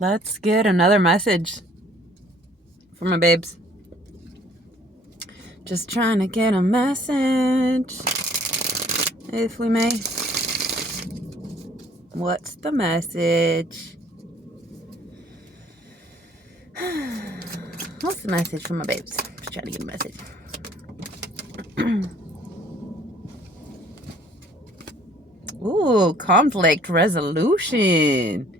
Let's get another message from my babes. Just trying to get a message, if we may. What's the message? What's the message from my babes? Just trying to get a message. Ooh, conflict resolution.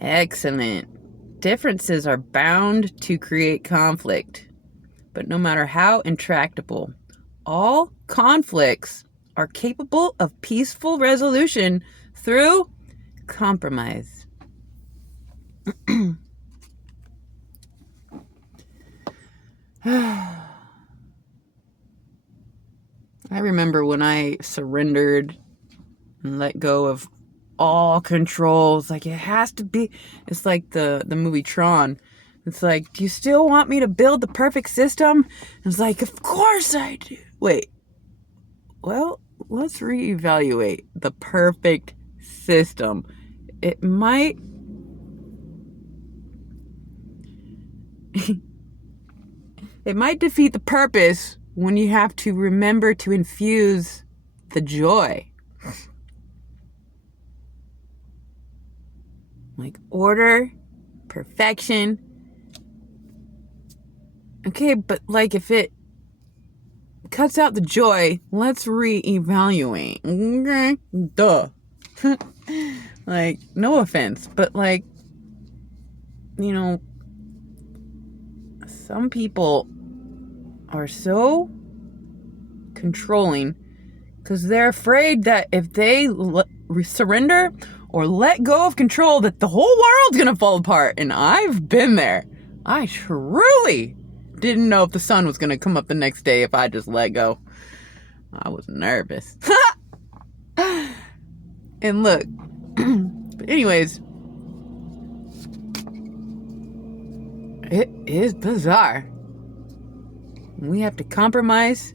Excellent. Differences are bound to create conflict. But no matter how intractable, all conflicts are capable of peaceful resolution through compromise. I remember when I surrendered and let go of all controls. Like, it has to be. It's like the movie Tron. It's like, do you still want me to build the perfect system? It's like, of course I do. Wait. Well, let's reevaluate the perfect system. It might defeat the purpose when you have to remember to infuse the joy. Like order, perfection. Okay, but like if it cuts out the joy, let's reevaluate. Okay? Duh. Like, no offense, but like, you know, some people are so controlling because they're afraid that if they surrender or let go of control, that the whole world's gonna fall apart. And I've been there. I truly didn't know if the sun was gonna come up the next day if I just let go. I was nervous. And look, but anyways, it is bizarre. We have to compromise,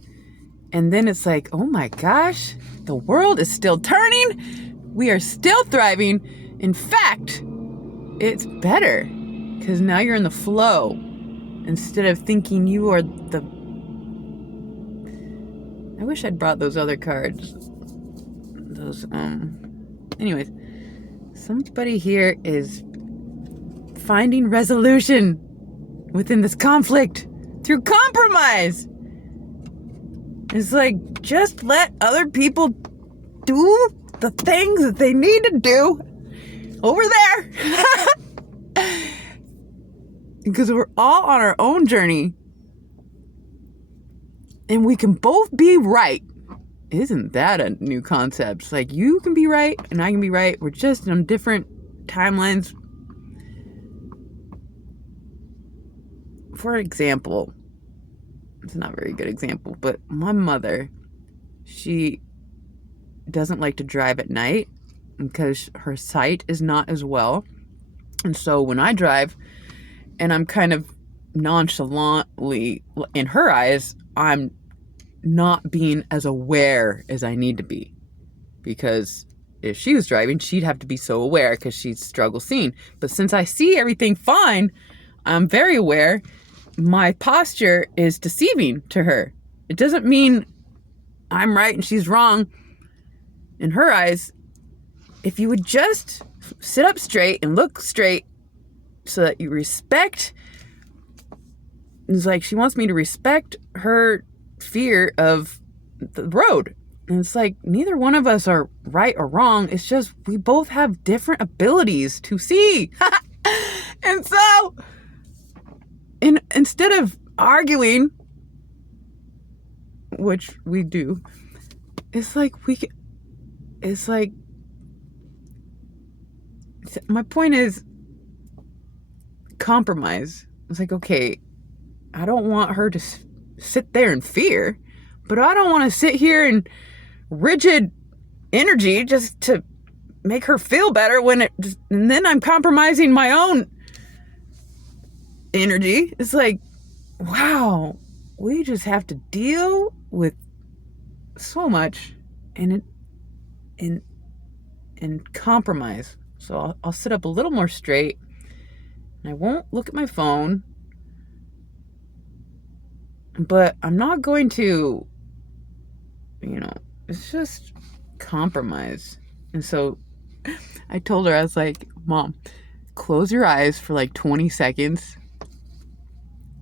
and then it's like, oh my gosh, the world is still turning. We are still thriving. In fact, it's better because now you're in the flow instead of thinking you are the... I wish I'd brought those other cards. Those, anyways, somebody here is finding resolution within this conflict through compromise. It's like, just let other people do the things that they need to do over there. Because we're all on our own journey. And we can both be right. Isn't that a new concept? It's like, you can be right and I can be right. We're just on different timelines. For example, it's not a very good example, but my mother, she doesn't like to drive at night because her sight is not as well. And so when I drive and I'm kind of nonchalantly, in her eyes, I'm not being as aware as I need to be. Because if she was driving, she'd have to be so aware because she'd struggle seeing. But since I see everything fine, I'm very aware. My posture is deceiving to her. It doesn't mean I'm right and she's wrong. In her eyes, if you would just sit up straight and look straight so that you respect, it's like she wants me to respect her fear of the road. And it's like, neither one of us are right or wrong. It's just we both have different abilities to see. And so, instead of arguing, which we do, it's like my point is compromise. It's like, okay, I don't want her to sit there in fear, but I don't want to sit here in rigid energy just to make her feel better and then I'm compromising my own energy. It's like, wow, we just have to deal with so much and compromise. So I'll sit up a little more straight and I won't look at my phone, but I'm not going to, it's just compromise. And so I told her, I was like, Mom, close your eyes for like 20 seconds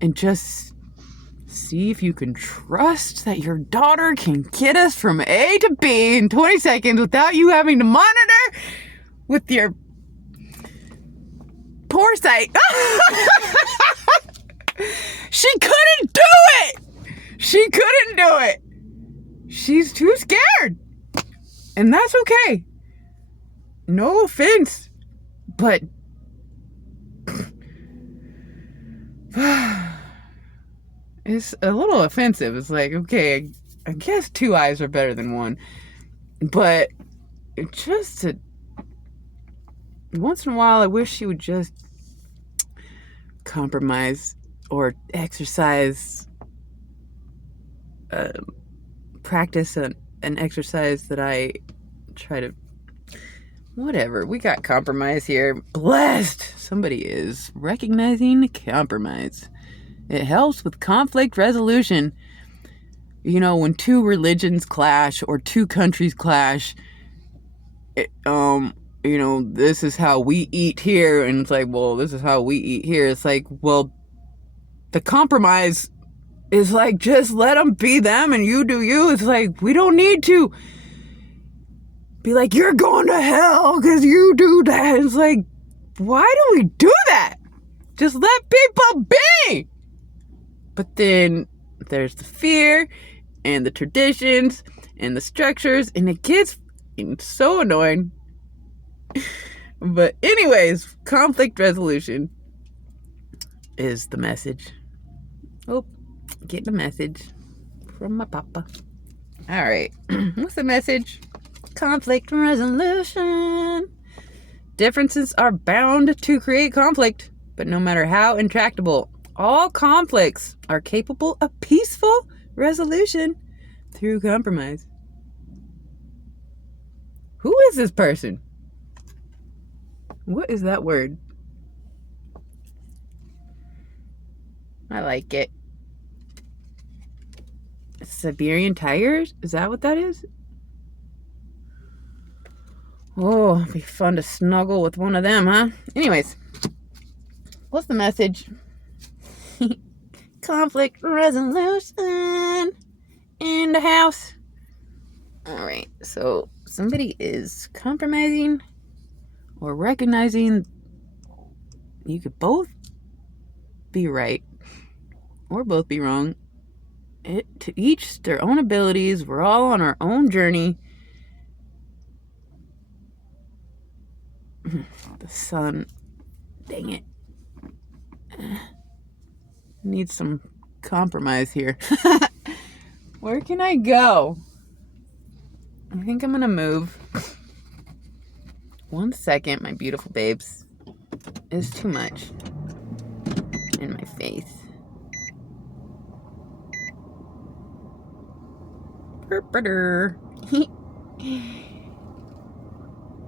and just see if you can trust that your daughter can get us from A to B in 20 seconds without you having to monitor with your poor sight. She couldn't do it. She couldn't do it. She's too scared. And that's okay. No offense. But it's a little offensive. It's like, okay, I guess 2 eyes are better than 1. But just once in a while, I wish she would just compromise or exercise, practice an exercise that I try to, whatever. We got compromise here. Blessed. Somebody is recognizing compromise. It helps with conflict resolution. When 2 religions clash or 2 countries clash, this is how we eat here. And it's like, well, this is how we eat here. It's like, well, the compromise is like, just let them be them and you do you. It's like, we don't need to be like, you're going to hell because you do that. It's like, why do we do that? Just let people be. But then there's the fear and the traditions and the structures, and it gets so annoying. But anyways, conflict resolution is the message. Oh, getting a message from my papa. All right. What's the message? Conflict resolution. Differences are bound to create conflict, but no matter how intractable, all conflicts are capable of peaceful resolution through compromise. Who is this person? What is that word? I like it. Siberian tigers? Is that what that is? Oh, it'd be fun to snuggle with one of them, huh? Anyways, what's the message? Conflict resolution in the house. All right, so somebody is compromising or recognizing you could both be right or both be wrong. To each their own abilities. We're all on our own journey. The sun, dang it. Need some compromise here. Where can I go? I think I'm gonna move. 1 second, my beautiful babes. It's too much in my face.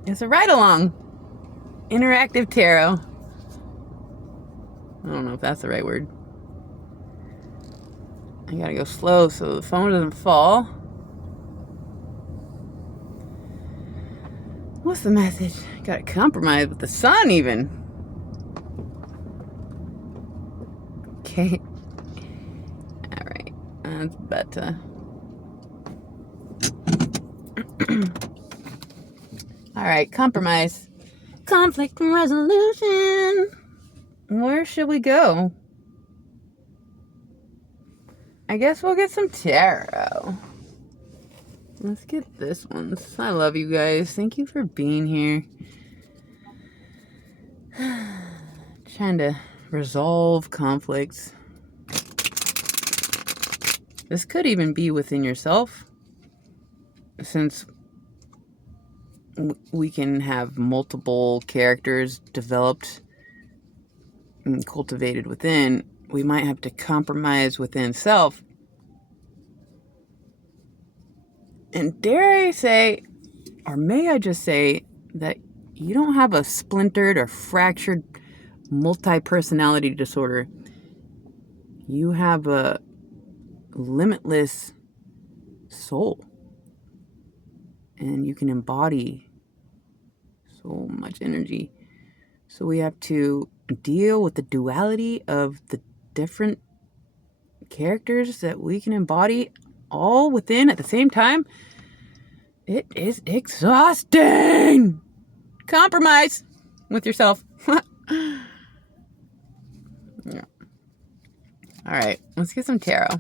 It's a ride-along. Interactive tarot. I don't know if that's the right word. I gotta go slow so the phone doesn't fall. What's the message? Gotta compromise with the sun even. Okay. Alright. That's better. Alright, compromise. Conflict resolution. Where should we go? I guess we'll get some tarot. Let's get this one. I love you guys. Thank you for being here. Trying to resolve conflicts. This could even be within yourself, since we can have multiple characters developed and cultivated within. We might have to compromise within self. And dare I say, or may I just say, that you don't have a splintered or fractured multi-personality disorder. You have a limitless soul, and you can embody so much energy. So we have to deal with the duality of the different characters that we can embody all within at the same time. It is exhausting. Compromise with yourself. Yeah. All right, let's get some tarot.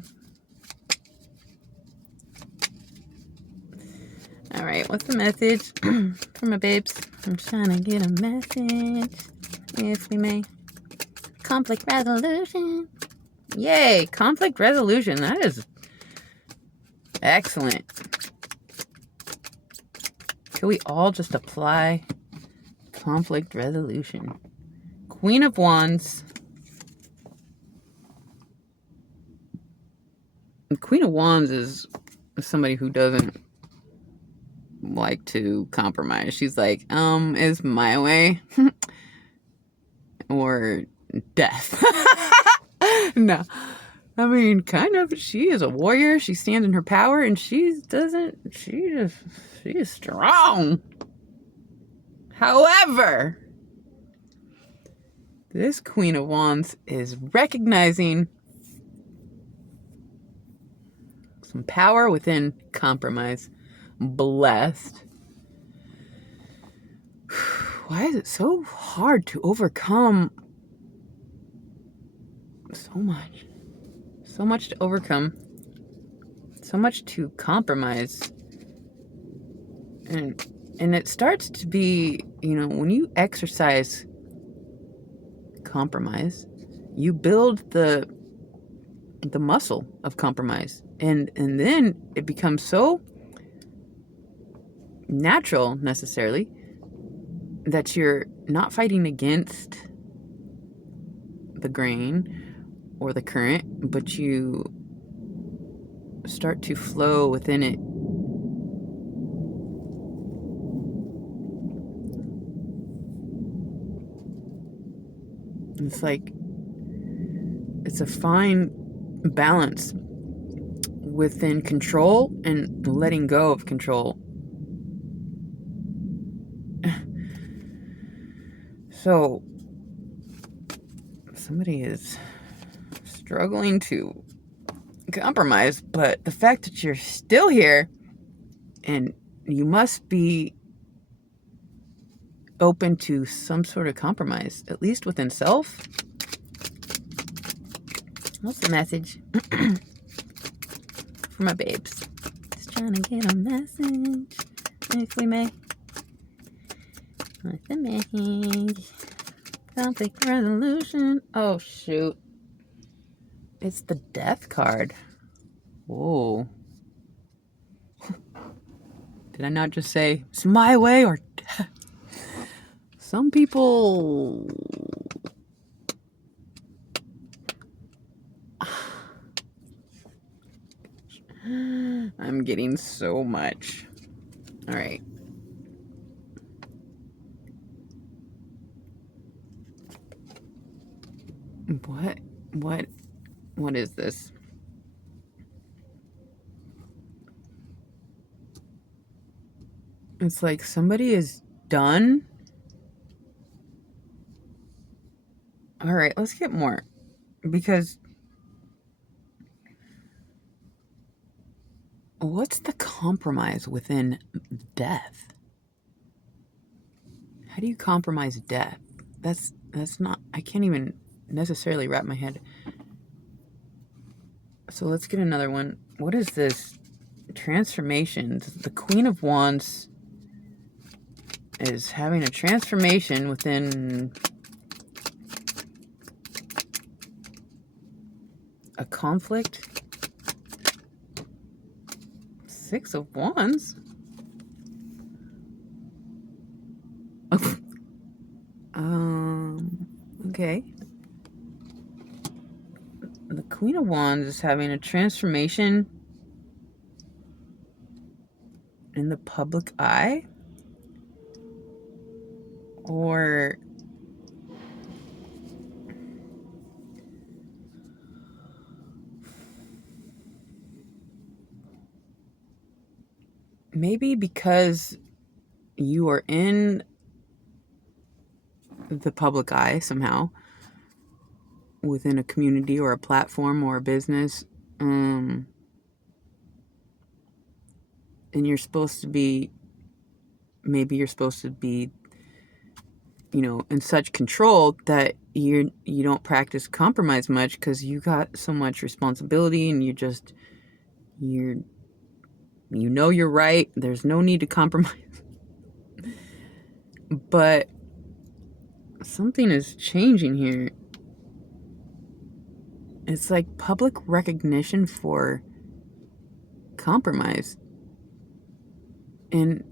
All right, what's the message for my babes? I'm trying to get a message, if we may. Conflict resolution. Yay, conflict resolution. That is excellent. Can we all just apply conflict resolution? Queen of Wands. The Queen of Wands is somebody who doesn't like to compromise. She's like, is my way or death? No. I mean, kind of. She is a warrior. She stands in her power, and she is strong. However, this Queen of Wands is recognizing some power within compromise. Blessed. Why is it so hard to overcome so much? So much to overcome. So much to compromise. And it starts to be, when you exercise compromise, you build the muscle of compromise. And then it becomes so natural, necessarily, that you're not fighting against the grain or the current, but you start to flow within it. It's like, it's a fine balance within control and letting go of control. So, somebody is struggling to compromise, but the fact that you're still here, and you must be open to some sort of compromise, at least within self. What's the message for my babes? Just trying to get a message, if we may. What's the message? Conflict resolution. Oh, shoot. It's the Death card. Whoa. Did I not just say, it's my way or death? Some people... I'm getting so much. All right. What is this? It's like somebody is done. All right, let's get more, because what's the compromise within death? How do you compromise death? That's not, I can't even necessarily wrap my head. So let's get another one. What is this? Transformation. The Queen of Wands is having a transformation within a conflict. Six of Wands. Okay. The Queen of Wands is having a transformation in the public eye, or maybe because you are in the public eye somehow within a community or a platform or a business, and you're supposed to be, in such control that you don't practice compromise much because you got so much responsibility, and you're right. There's no need to compromise. But something is changing here. It's like public recognition for compromise. And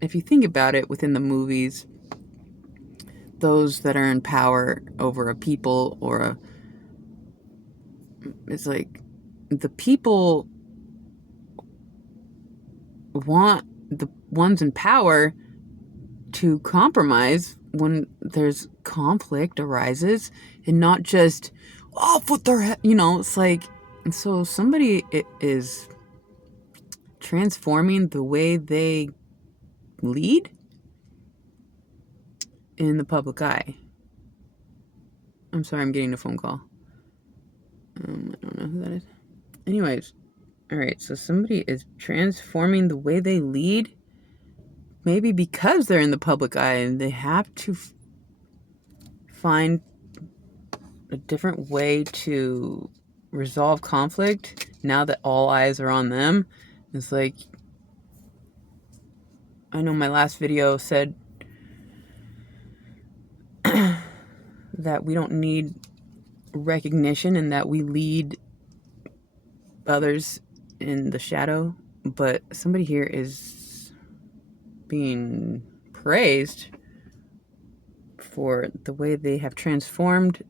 if you think about it, within the movies, those that are in power over a people it's like the people want the ones in power to compromise when there's conflict arises, and not just off with their head, it's like. And so somebody is transforming the way they lead in the public eye. I'm sorry, I'm getting a phone call. I don't know who that is. Anyways, all right, so somebody is transforming the way they lead, maybe because they're in the public eye and they have to find a different way to resolve conflict now that all eyes are on them. It's like, I know my last video said that we don't need recognition and that we lead others in the shadow, but somebody here is being praised for the way they have transformed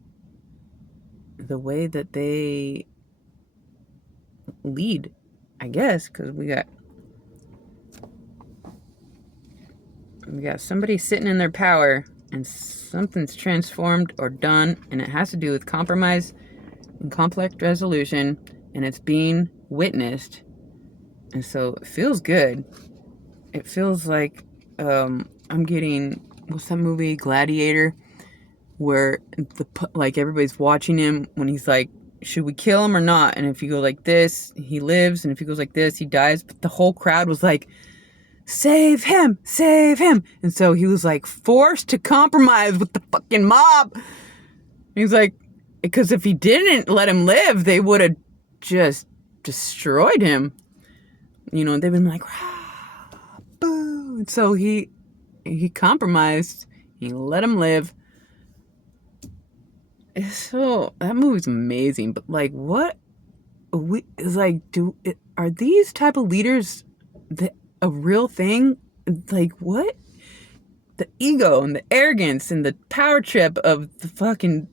the way that they lead, I guess, because we got somebody sitting in their power and something's transformed or done, and it has to do with compromise and conflict resolution, and it's being witnessed. And so it feels good. It feels like I'm getting, what's that movie, Gladiator, where everybody's watching him when he's like, should we kill him or not? And if you go like this, he lives, and if he goes like this, he dies. But the whole crowd was like, save him, save him. And so he was like forced to compromise with the fucking mob. He's like, because if he didn't let him live, they would have just destroyed him. They've been like, rah, boo. And so he compromised. He let him live. So that movie's amazing. But like, what are these type of leaders a real thing? Like, what? The ego and the arrogance and the power trip of the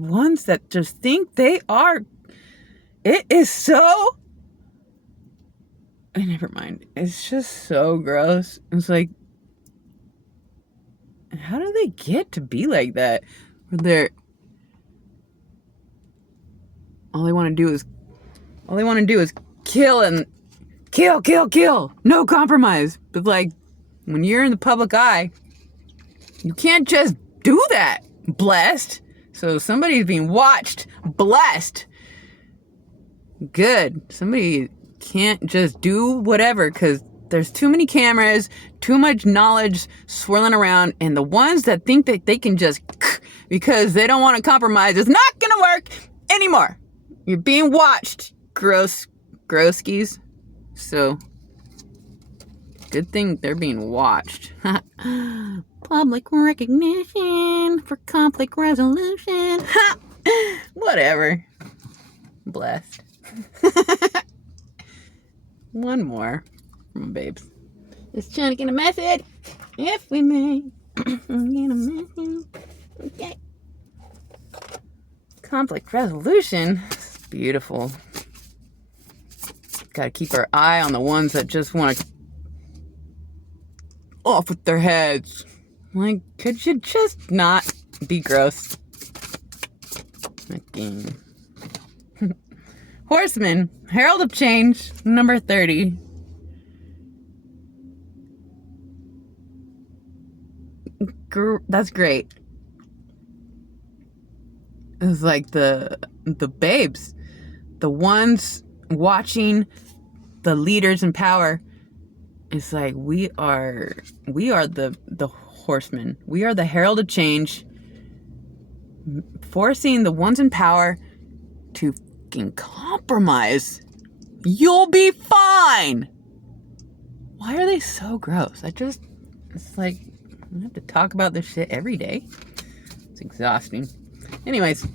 ones that just think they are. It is so. Never mind. It's just so gross. It's like, how do they get to be like that? Where all they want to do is kill and kill. No compromise. But like, when you're in the public eye, you can't just do that. Blessed. So somebody's being watched. Blessed. Good. Somebody can't just do whatever because there's too many cameras, too much knowledge swirling around, and the ones that think that they can just because they don't want to compromise is not gonna work anymore. You're being watched, grosskies. So, good thing they're being watched. Public recognition for conflict resolution. Whatever. Blessed. One more from babes. Just trying to get a message. If we may. Get a message. Okay. Conflict resolution. Beautiful. Gotta keep our eye on the ones that just want to off with their heads. Like, could you just not be gross? Again. Horseman, Herald of Change, number 30. That's great. It's like the babes, the ones watching the leaders in power. It's like we are the horsemen. We are the herald of change, forcing the ones in power to fucking compromise. You'll be fine. Why are they so gross? It's like I have to talk about this shit every day. It's exhausting. Anyways,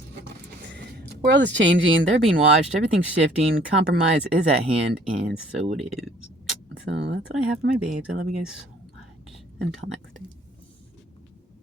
world is changing. They're being watched. Everything's shifting. Compromise is at hand, and so it is. So that's what I have for my babes. I love you guys so much. Until next time.